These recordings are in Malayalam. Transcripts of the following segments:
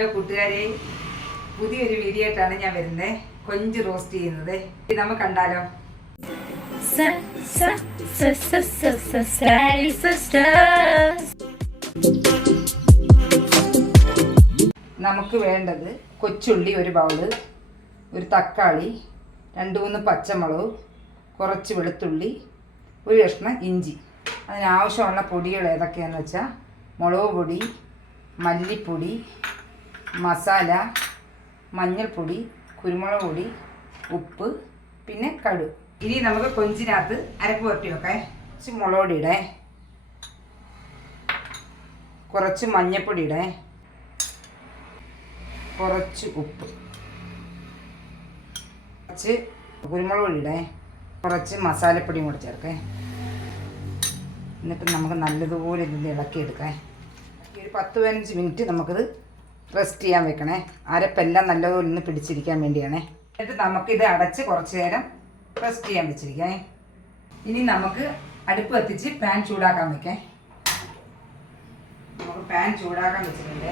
ഹലോ കൂട്ടുകാരെ പുതിയൊരു വീഡിയോ ആയിട്ടാണ് ഞാൻ വരുന്നത് കൊഞ്ച് റോസ്റ്റ് ചെയ്യുന്നത്. നമ്മ കണ്ടാലോ. നമുക്ക് വേണ്ടത് കൊച്ചുള്ളി ഒരു ബൗൾ ഒരു തക്കാളി രണ്ട് മൂന്ന് പച്ചമുളക് കുറച്ച് വെളുത്തുള്ളി ഒരു കഷ്ണം ഇഞ്ചി. അതിനാവശ്യമുള്ള പൊടികൾ ഏതൊക്കെയാണെന്ന് വെച്ചാൽ മുളക് പൊടി മല്ലിപ്പൊടി മസാല മഞ്ഞൾപ്പൊടി കുരുമുളക് പൊടി ഉപ്പ് പിന്നെ കടു. ഇനി നമുക്ക് കൊഞ്ചിനകത്ത് അരപ്പ് പുരട്ടി വെക്കേ. കുറച്ച് മുളക് ഇടേ. കുറച്ച് മഞ്ഞൾപ്പൊടി ഇടേ. കുറച്ച് ഉപ്പ്. കുറച്ച് കുരുമുളക് പൊടി ഇടേ. കുറച്ച് മസാലപ്പൊടിയും കൂടെ ചേർക്കേ. എന്നിട്ട് നമുക്ക് നല്ലതുപോലെ ഇതിൽ ഇളക്കിയെടുക്കേ. ഒരു പത്ത് പതിനഞ്ച് മിനിറ്റ് നമുക്കിത് റെസ്റ്റ് ചെയ്യാൻ വെക്കണേ. അരപ്പെല്ലാം നല്ലതുപോലെ ഒന്ന് പിടിച്ചിരിക്കാൻ വേണ്ടിയാണേ. എന്നിട്ട് നമുക്കിത് അടച്ച് കുറച്ച് നേരം റെസ്റ്റ് ചെയ്യാൻ വെച്ചിരിക്കാം ഇനി നമുക്ക് അടുപ്പ് കത്തിച്ച് പാൻ ചൂടാക്കാൻ വെക്കേ നമുക്ക് പാൻ ചൂടാക്കാൻ വെച്ചിട്ടുണ്ട്.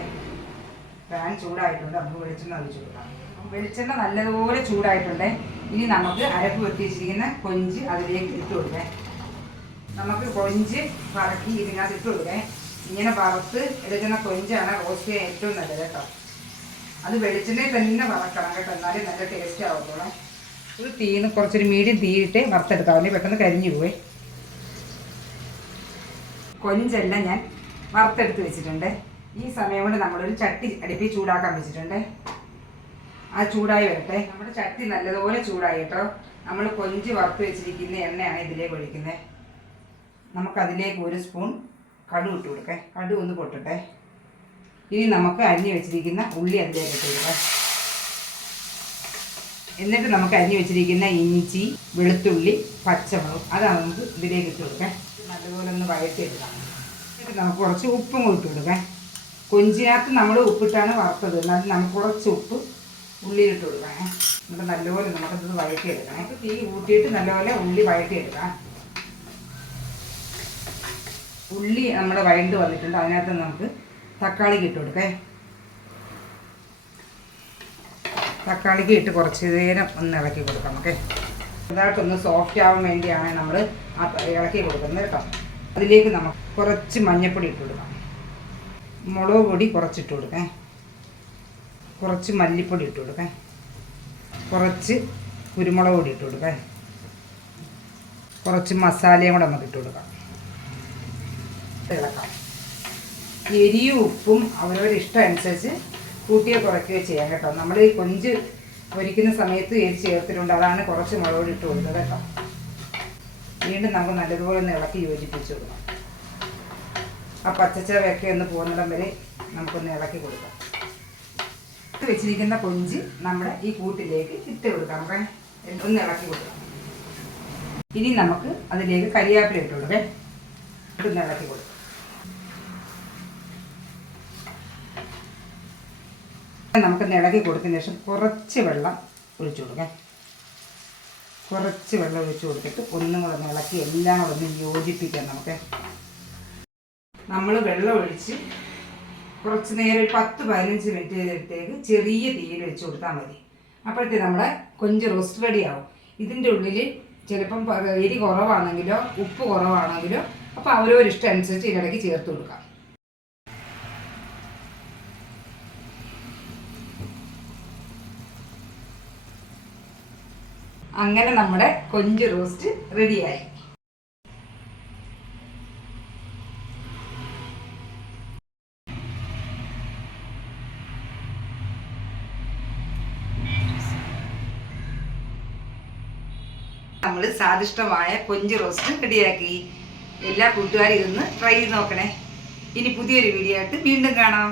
പാൻ ചൂടായിട്ടുണ്ട്. നമുക്ക് വെളിച്ചെണ്ണ ഒഴിച്ചു കൊടുക്കാം വെളിച്ചെണ്ണ നല്ലതുപോലെ ചൂടായിട്ടുണ്ട്. ഇനി നമുക്ക് അരപ്പ് വെത്തിച്ചിരിക്കുന്ന കൊഞ്ച് അതിലേക്ക് ഇട്ട് കൊടുക്കേ നമുക്ക് കൊഞ്ച് പറക്കി ഇതിനകത്ത് ഇട്ട് കൊടുക്കേ ഇങ്ങനെ വറുത്ത് എടുക്കുന്ന കൊഞ്ചാണ് റോസ്റ്റ് ചെയ്യാൻ ഏറ്റവും നല്ലത് കേട്ടോ. അത് വെളിച്ചെണ്ണയിൽ തന്നെ വറക്കണം കേട്ടോ എന്നാലേ നല്ല ടേസ്റ്റ് ആവത്തുള്ളൂ. ഒരു തീന്ന് കുറച്ചൊരു മീഡിയം തീയിട്ട് വറുത്തെടുക്കാം. അല്ലെങ്കിൽ പെട്ടെന്ന് കരിഞ്ഞു പോവേ. കൊഞ്ചെല്ലാം ഞാൻ വറുത്തെടുത്ത് വെച്ചിട്ടുണ്ട്. ഈ സമയം കൊണ്ട് നമ്മളൊരു ചട്ടി അടുപ്പിൽ ചൂടാക്കാൻ വെച്ചിട്ടുണ്ട്. ആ ചൂടായി വരട്ടെ. നമ്മുടെ ചട്ടി നല്ലതുപോലെ ചൂടായി കേട്ടോ. നമ്മൾ കൊഞ്ച് വറുത്ത് വെച്ചിരിക്കുന്ന എണ്ണയാണ് ഇതിലേക്ക് ഒഴിക്കുന്നത്. നമുക്കതിലേക്ക് ഒരു സ്പൂൺ കടു ഇട്ട് കൊടുക്കേ. കടു ഒന്ന് പൊട്ടട്ടെ. ഇനി നമുക്ക് അരിഞ്ഞു വെച്ചിരിക്കുന്ന ഉള്ളി അതിലേക്ക് ഇട്ട് കൊടുക്കാം. എന്നിട്ട് നമുക്ക് അരിഞ്ഞു വെച്ചിരിക്കുന്ന ഇഞ്ചി വെളുത്തുള്ളി പച്ചമുളക് അതാണ് നമുക്ക് ഇതിലേക്ക് ഇട്ട് കൊടുക്കാം. നല്ലപോലെ ഒന്ന് വഴറ്റിയെടുക്കാം എന്നിട്ട് നമുക്ക് കുറച്ച് ഉപ്പും കൂടി ഇട്ട് കൊടുക്കാം. കൊഞ്ചിനകത്ത് നമ്മൾ ഉപ്പിട്ടാണ് വറുത്തത്. എന്നാലും നമുക്ക് കുറച്ച് ഉപ്പ് ഉള്ളിയിലിട്ട് കൊടുക്കാം എന്നിട്ട് നല്ലപോലെ നമുക്കത് വഴറ്റിയെടുക്കാം നമുക്ക് തീ കൂട്ടിയിട്ട് നല്ലപോലെ ഉള്ളി വഴറ്റിയെടുക്കാം ഉള്ളി നമ്മുടെ വഴണ്ട് വന്നിട്ടുണ്ട്. അതിനകത്ത് നമുക്ക് തക്കാളിക്ക് ഇട്ട് കൊടുക്കേ. തക്കാളിക്ക് ഇട്ട് കുറച്ച് നേരം ഒന്ന് ഇളക്കി കൊടുക്കാം നമുക്ക് ഒന്ന് സോഫ്റ്റ് ആവാൻ വേണ്ടിയാണ് നമ്മൾ ആ ഇളക്കി കൊടുക്കുന്നത് കേട്ടോ. അതിലേക്ക് നമുക്ക് കുറച്ച് മഞ്ഞൾപ്പൊടി ഇട്ട് കൊടുക്കാം. മുളക് പൊടി കുറച്ചിട്ട് കൊടുക്കാം. കുറച്ച് മല്ലിപ്പൊടി ഇട്ട് കൊടുക്കാം. കുറച്ച് കുരുമുളക് പൊടി ഇട്ട് കൊടുക്കാം. കുറച്ച് മസാലയും കൂടെ നമുക്ക് ഇട്ട് കൊടുക്കാം. ഇളക്കാം എരിയും ഉപ്പും അവരവരുടെ ഇഷ്ടം അനുസരിച്ച് കൂട്ടിയോ കുറയ്ക്കുകയോ ചെയ്യാം കേട്ടോ. നമ്മൾ ഈ കൊഞ്ച് പൊരിക്കുന്ന സമയത്ത് എരി ചേർത്തിട്ടുണ്ട് അതാണ് കുറച്ച് മുളക് ഇട്ട് കൊടുത്തത് കേട്ടോ. വീണ്ടും നമുക്ക് നല്ലതുപോലെ ഒന്ന് ഇളക്കി യോജിപ്പിച്ചു കൊടുക്കാം. ആ പച്ചച്ചവയൊക്കെ ഒന്ന് പോകുന്നിടം വരെ നമുക്കൊന്ന് ഇളക്കി കൊടുക്കാം. വെച്ചിരിക്കുന്ന കൊഞ്ച് നമ്മുടെ ഈ കൂട്ടിലേക്ക് ഇട്ട് കൊടുക്കാം നമുക്ക് ഒന്ന് ഇളക്കി കൊടുക്കാം. ഇനി നമുക്ക് അതിലേക്ക് കരിയാപ്പില ഇട്ട് കൊടുക്കേ. ഒന്ന് ഇളക്കി കൊടുക്കാം. നമുക്ക് ഇളകി കൊടുത്തതിന് ശേഷം കുറച്ച് വെള്ളം ഒഴിച്ചു കൊടുക്കാം. കുറച്ച് വെള്ളം ഒഴിച്ചു കൊടുത്തിട്ട് ഒന്നും കൂടെ ഇളക്കി എല്ലാം കൂടെ ഒന്ന് യോജിപ്പിക്കാം നമുക്ക്. നമ്മൾ വെള്ളം ഒഴിച്ച് കുറച്ച് നേരം ഒരു പത്ത് പതിനഞ്ച് മിനിറ്റ് നേരത്തേക്ക് ചെറിയ തീയിൽ വെച്ച് കൊടുത്താൽ മതി. അപ്പോഴത്തെ നമ്മളെ കൊഞ്ച് റോസ്റ്റ് റെഡി ആവും. ഇതിന്റെ ഉള്ളിൽ ചിലപ്പം എരി കുറവാണെങ്കിലോ ഉപ്പ് കുറവാണെങ്കിലോ അപ്പോൾ അവരവരിഷ്ടം അനുസരിച്ച് ഇതിനിടയ്ക്ക് ചേർത്ത് കൊടുക്കാം. അങ്ങനെ നമ്മുടെ കൊഞ്ച് റോസ്റ്റ് റെഡിയായി നമ്മൾ സ്വാദിഷ്ടമായ കൊഞ്ച് റോസ്റ്റ് റെഡിയാക്കി എല്ലാ കൂട്ടുകാരും ഇതൊന്ന് ട്രൈ ചെയ്ത് നോക്കണേ. ഇനി പുതിയൊരു വീഡിയോ ആയിട്ട് വീണ്ടും കാണാം.